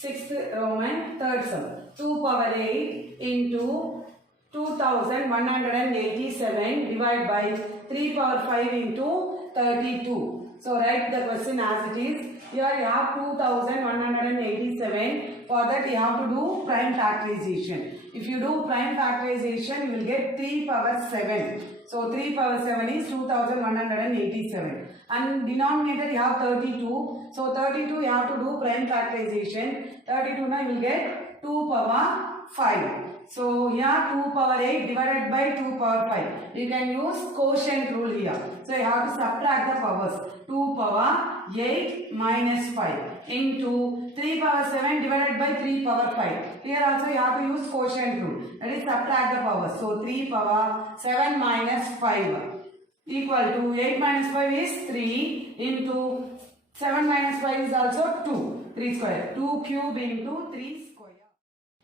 Sixth Roman, third sum. 2 power 8 into 2187 divided by 3 power 5 into 32. So write the question as it is. Here you have 2187. For that you have to do prime factorization. If you do prime factorization, you will get 3 power 7. So 3 power 7 is 2187. And denominator you have 32. So 32 you have to do prime factorization. 32 now you will get 2 power 5. So here 2 power 8 divided by 2 power 5. You can use quotient rule here. So you have to subtract the powers. 2 power 8 minus 5 into 3 power 7 divided by 3 power 5. Here also you have to use quotient rule. That is subtract the powers. So 3 power 7 minus 5 equal to 8 minus 5 is 3 into 7 minus 5 is also 2. 3 square. 2 cube into 3 square.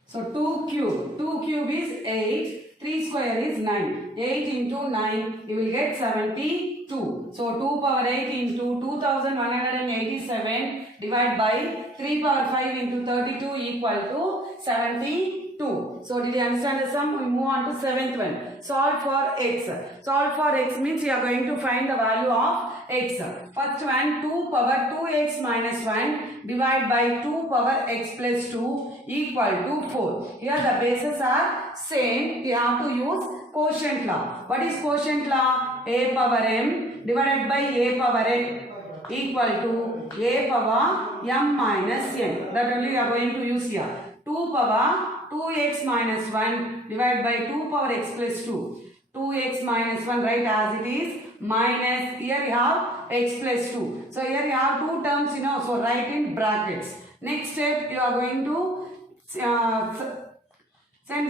So 2 cube. 2 cube is 8. 3 square is 9. 8 into 9 you will get 72. So 2 power 8 into 2187 divided by 3 power 5 into 32 equal to 72. So did you understand the sum? We move on to seventh one. Solve for x. Solve for x means you are going to find the value of x. First one, 2 power 2x minus 1 divided by 2 power x plus 2 equal to 4. Here the bases are same. You have to use quotient law. What is quotient law? A power m divided by a power n equal to a power m minus n. That only you are going to use here. 2 power 2x minus 1 divided by 2 power x plus 2. 2x minus 1 write as it is minus, here you have x plus 2. So here you have two terms, so write in brackets. Next step you are going to send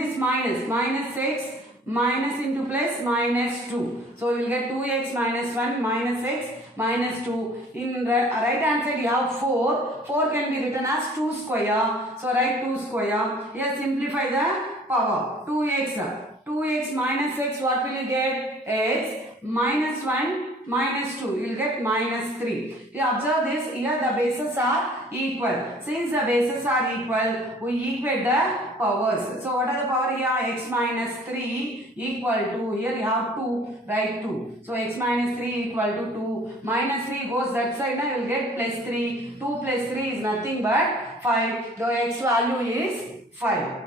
this minus x minus into plus minus 2. So you will get 2x minus 1 minus x minus 2. In right hand side you have 4. 4 can be written as 2 square. So write 2 square. Here simplify the power. 2x. 2x minus x, what will you get? X minus 1 minus 2. You will get minus 3. You observe this. Here the bases are equal. Since the bases are equal, we equate the powers. So what are the power here? X minus 3 equal to, here you have 2, write 2. So x minus 3 equal to 2. Minus 3 goes that side, now you will get plus 3. 2 plus 3 is nothing but 5. The x value is 5.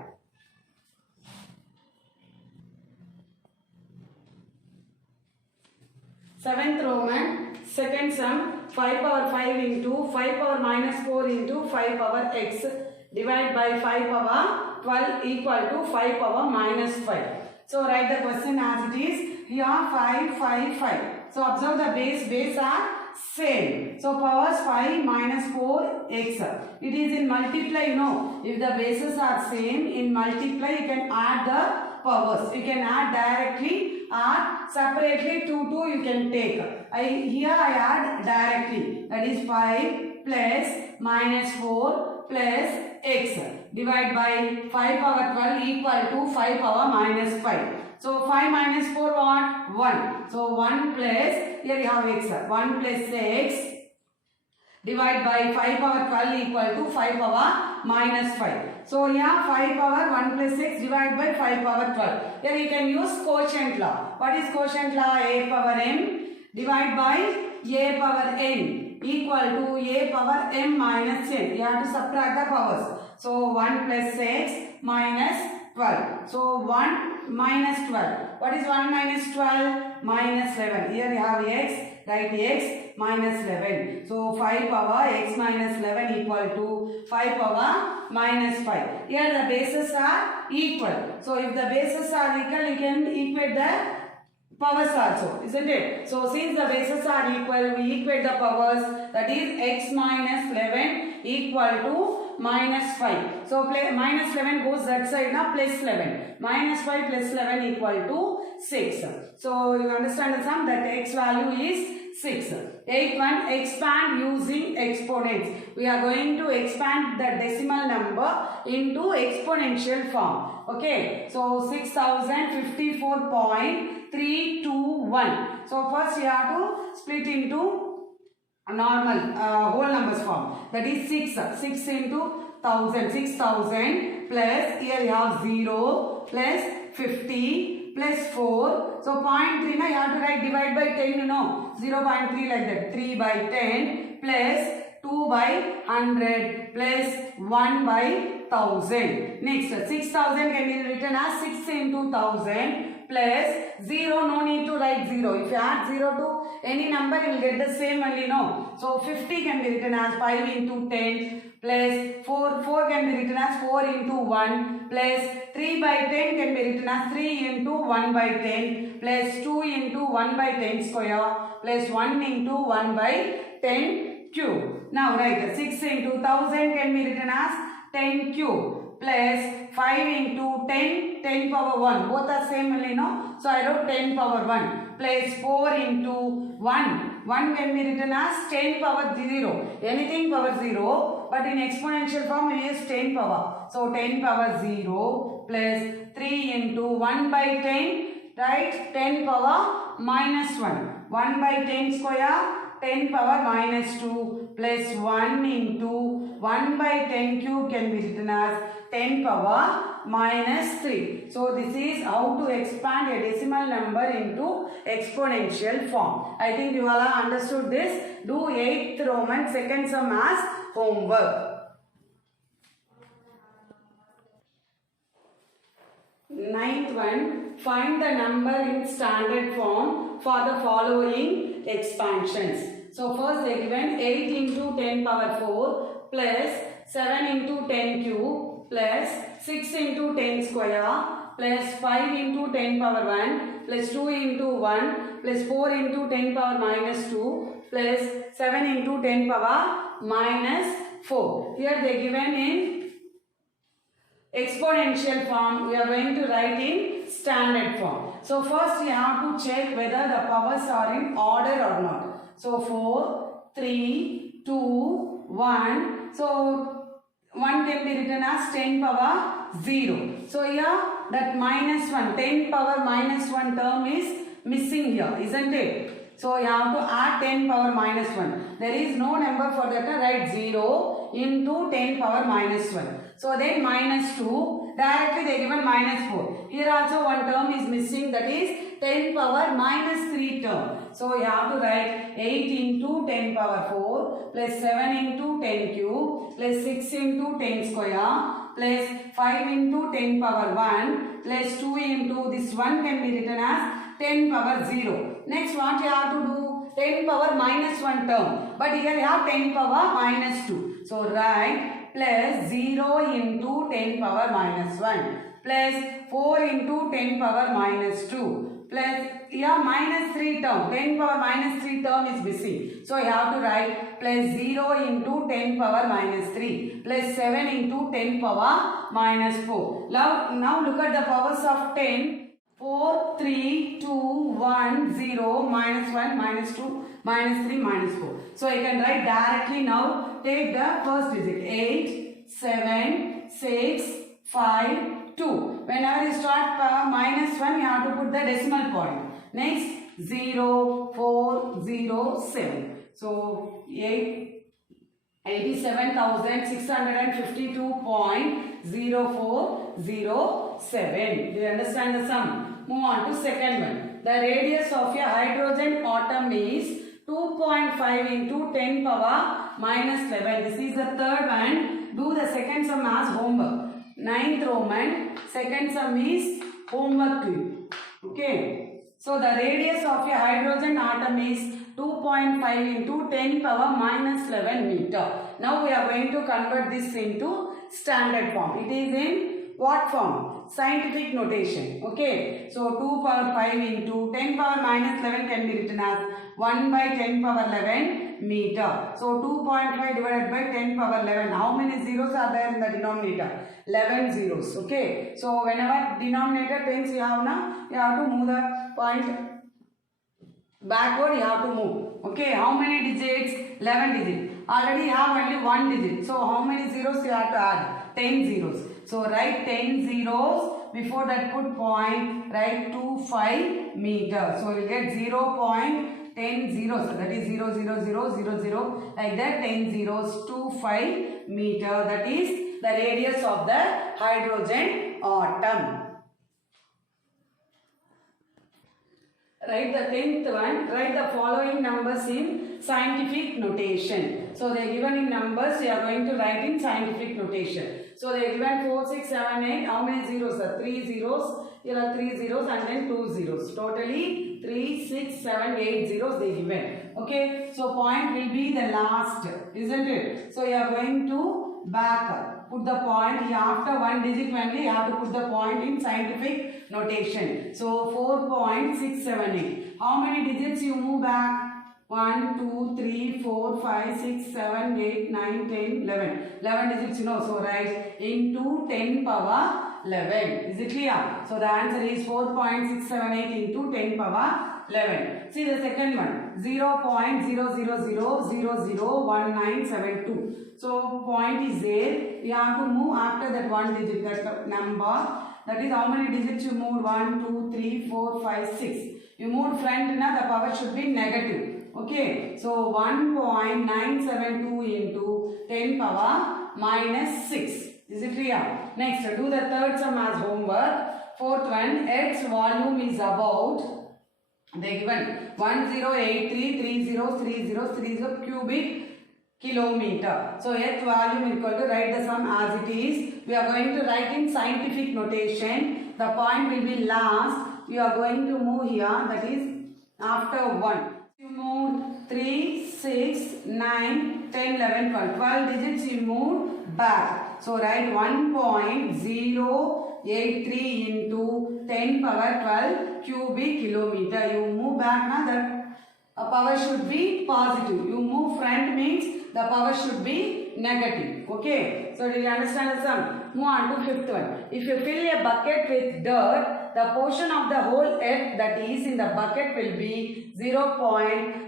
Seventh Roman, second sum, 5 power 5 into 5 power minus 4 into 5 power x divided by 5 power 12 equal to 5 power minus 5. So write the question as it is. Here 5, 5, 5. So observe the base are same. So powers 5 minus 4 x. It is in multiply, If the bases are same, in multiply you can add the powers. You can add directly or separately 2 you can take. Here I add directly. That is 5 plus minus 4 plus x divided by 5 power 12 equal to 5 power minus 5. So 5 minus 4 what? 1. So 1 plus, here you have x. 1 plus x divided by 5 power 12 equal to 5 power minus 5. So here 5 power 1 plus x divided by 5 power 12. Here you can use quotient law. What is quotient law? A power m divided by a power n equal to a power m minus n. You have to subtract the powers. So 1 plus x minus 12. So 1 minus 12. What is 1 minus 12? Minus 11. Here you have x. Write x minus 11. So 5 power x minus 11 equal to 5 power minus 5. Here the bases are equal. So if the bases are equal, you can equate the powers also, isn't it? So since the bases are equal, we equate the powers. That is x minus 11 equal to minus 5. So minus 11 goes that side, now plus 11. Minus 5 plus 11 equal to 6. So you understand the sum that x value is 6. 8th one, expand using exponents. We are going to expand the decimal number into exponential form. Okay. So 6054.321. So first you have to split into normal whole numbers form. That is 6. 6 into 1000, 6000 plus here you have 0 plus 50 plus 4. So 0.3 now you have to write divide by 10, you know, 0.3 like that, 3 by 10 plus 2 by 100 plus 1 by 1000. Next 6000 can be written as 6 into 1000 plus 0, no need to write 0. If you add 0 to any number, you will get the same only, no. So 50 can be written as 5 into 10 plus 4 can be written as 4 into 1 plus 3 by 10 can be written as 3 into 1 by 10 plus 2 into 1 by 10 square plus 1 into 1 by 10 cube. Now write 6 into 1000 can be written as 10 cube plus 5 into 10 power 1. Both are same only, no? So I wrote 10 power 1 plus 4 into 1 can be written as 10 power 0. Anything power 0, but in exponential form we use 10 power. So 10 power 0 plus 3 into 1 by 10, right? 10 power minus 1. 1 by 10 square, 10 power minus 2 plus 1 into 1 by 10 cube can be written as 10 power minus 3. So this is how to expand a decimal number into exponential form. I think you all have understood this. Do 8th Roman second sum as homework. 9th one, find the number in standard form for the following expansions. So first they given 8 into 10 power 4 plus 7 into 10 cube plus 6 into 10 square plus 5 into 10 power 1 plus 2 into 1 plus 4 into 10 power minus 2 plus 7 into 10 power minus 4. Here they given in exponential form, we are going to write in standard form. So first we have to check whether the powers are in order or not. So 4, 3, 2, 1. So 1 can be written as 10 power 0. So here that minus 1, 10 power minus 1 term is missing here, isn't it? So you have to add 10 power minus 1. There is no number for that, write 0 into 10 power minus 1. So then minus 2, directly they given minus 4. Here also one term is missing, that is 10 power minus 3 term. So you have to write 8 into 10 power 4 plus 7 into 10 cube plus 6 into 10 square plus 5 into 10 power 1 plus 2 into this 1 can be written as 10 power 0. Next what you have to do? 10 power minus 1 term. But here you have 10 power minus 2. So write plus 0 into 10 power minus 1 plus 4 into 10 power minus 2 plus here minus 3 term. 10 power minus 3 term is missing. So you have to write plus 0 into 10 power minus 3 plus 7 into 10 power minus 4. Now look at the powers of 10. 4, 3, 2, 1, 0, minus 1, minus 2, minus 3, minus 4. So you can write directly now. Take the first digit. 8, 7, 6, 5, 2. Whenever you start minus 1, you have to put the decimal point. Next 0, 4, 0, 7. So 87,652.0407. Do you understand the sum? Move on to second one. The radius of a hydrogen atom is 2.5 into 10 power minus 11. This is the third one. Do the second sum as homework. 9th Roman, second sum is homework to you. Okay. So the radius of a hydrogen atom is 2.5 into 10 power minus 11 meter. Now we are going to convert this into standard form. It is in what form? Scientific notation. Okay. So 2 power 5 into 10 power minus 11 can be written as 1 by 10 power 11 meter. So 2.5 divided by 10 power 11. How many zeros are there in the denominator? 11 zeros. Okay. So whenever denominator tens you have now, you have to move the point backward, you have to move. Okay. How many digits? 11 digits. Already you have only 1 digit. So how many zeros you have to add? 10 zeros. So write 10 zeros. Before that put point. Write 25 meter. So you will get 0.10 zeros. That is 0, 0, 0, 0, 0. Like that 10 zeros. 25 meter. That is the radius of the hydrogen atom. Write the 10th one. Write the following numbers in scientific notation. So they are given in numbers. You are going to write in scientific notation. So they are given 4, 6, 7, 8. How many zeros are? 3 zeros. Here are 3 zeros and then 2 zeros. Totally 3, 6, 7, 8 zeros they given. Okay. So point will be the last, isn't it? So you are going to back up. Put the point here after one digit only. You have to put the point in scientific notation. So 4.678. How many digits you move back? 1, 2, 3, 4, 5, 6, 7, 8, 9, 10, 11. 11 digits you know. So write into 10 power 11. Is it clear? So the answer is 4.678 into 10 power 11. See the second one. 0.000001972. So point is there. You have to move after that one digit, that number. That is how many digits you moved? 1, 2, 3, 4, 5, 6. You moved front now, the power should be negative. Okay. So 1.972 into 10 power minus 6. Is it clear? Next, do the third sum as homework. Fourth one, Earth's volume is about, they given 1083303030 cubic kilometer. So earth volume equal to, write the sum as it is. We are going to write in scientific notation. The point will be last. We are going to move here, that is after 1. You move 3, 6, 9, 10, 11, 12. 12 digits you move back. So write 1.083 into 10 power 12 cubic kilometer. You move back now, that power should be positive. You move front means the power should be negative. Okay. So do you understand the sum? Move on to fifth one. If you fill a bucket with dirt, the portion of the whole earth that is in the bucket will be 0.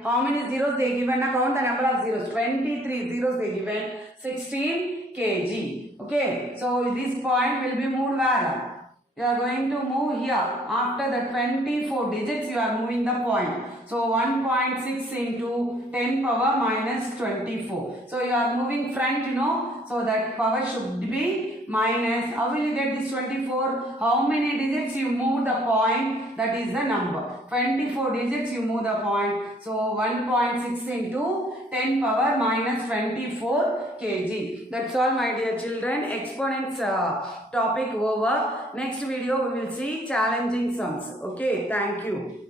How many zeros they given? Now count the number of zeros. 23 zeros they given. 16 kg. Okay. So this point will be moved where? You are going to move here. After the 24 digits you are moving the point. So 1.6 into 10 power minus 24. So you are moving front, you know. So that power should be minus. How will you get this 24? How many digits you move the point? That is the number. 24 digits you move the point. So 1.6 into 10 power minus 24 kg. That's all my dear children. Exponents topic over. Next video we will see challenging sums. Okay. Thank you.